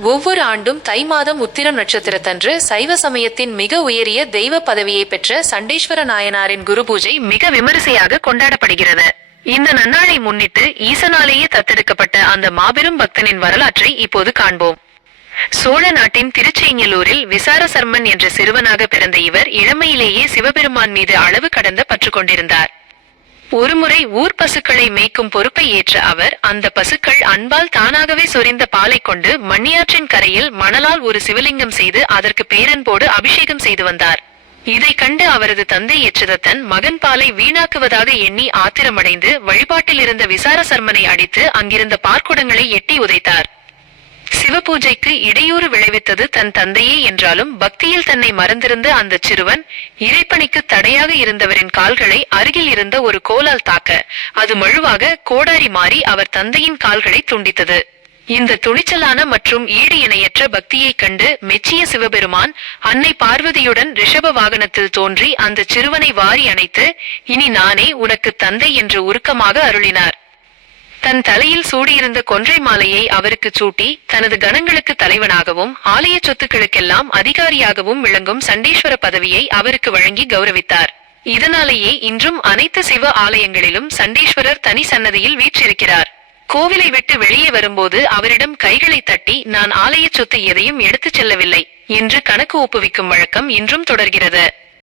ஒவ்வொரு ஆண்டும் தை மாதம் உத்திரம் நட்சத்திரத்தன்று சைவ சமயத்தின் மிக உயரிய தெய்வ பதவியை பெற்ற சண்டேஸ்வர நாயனாரின் குரு பூஜை மிக விமரிசையாக கொண்டாடப்படுகிறது. இந்த நன்னாளை முன்னிட்டு ஈசனாலேயே தத்தெடுக்கப்பட்ட அந்த மாபெரும் பக்தனின் வரலாற்றை இப்போது காண்போம். சோழ நாட்டின் திருச்செங்கலூரில் விசாரசர்மன் என்ற சிறுவனாக பிறந்த இவர் இளமையிலேயே சிவபெருமான் மீது அளவு கடந்த பற்று கொண்டிருந்தார் ஒருமுறை ஊர் பசுக்களை மேய்க்கும் பொறுப்பை ஏற்ற அவர் அந்த பசுக்கள் அன்பால் தானாகவே சொரிந்த பாலை கொண்டு மண்ணியாற்றின் கரையில் மணலால் ஒரு சிவலிங்கம் செய்து அதற்கு பேரன்போடு அபிஷேகம் செய்து வந்தார். இதைக் கண்டு அவரது தந்தை எச்சதத்தன் மகன் பாலை வீணாக்குவதாக எண்ணி ஆத்திரமடைந்து வழிபாட்டில் இருந்த விசாரசர்மனை அடித்து அங்கிருந்த பார்க்குடங்களை எட்டி உதைத்தார். சிவபூஜைக்கு இடையூறு விளைவித்தது தன் தந்தையே என்றாலும் பக்தியில் தன்னை மறந்திருந்த அந்த சிறுவன் இறைப்பணிக்கு தடையாக இருந்தவரின் கால்களை அருகில் இருந்த ஒரு கோலால் தாக்க அது மழுவாக கோடாரி மாறி அவர் தந்தையின் கால்களை துண்டித்தது. இந்த துணிச்சலான மற்றும் ஈடு இணையற்ற பக்தியைக் கண்டு மெச்சிய சிவபெருமான் அன்னை பார்வதியுடன் ரிஷப வாகனத்தில் தோன்றி அந்த சிறுவனை வாரி அணைத்து இனி நானே உனக்கு தந்தை என்று உருக்கமாக அருளினார். தன் தலையில் சூடியிருந்த கொன்றை மாலையை அவருக்கு சூட்டி தனது கணங்களுக்கு தலைவனாகவும் ஆலய சொத்துக்களுக்கெல்லாம் அதிகாரியாகவும் விளங்கும் சண்டீஸ்வர பதவியை அவருக்கு வழங்கி கௌரவித்தார். இதனாலேயே இன்றும் அனைத்து சிவ ஆலயங்களிலும் சண்டீஸ்வரர் தனி சன்னதியில் வீற்றிருக்கிறார். கோவிலை விட்டு வெளியே வரும்போது அவரிடம் கைகளை தட்டி நான் ஆலய சொத்து எதையும் எடுத்துச் செல்லவில்லை என்று கணக்கு ஒப்புவிக்கும் வழக்கம் இன்றும் தொடர்கிறது.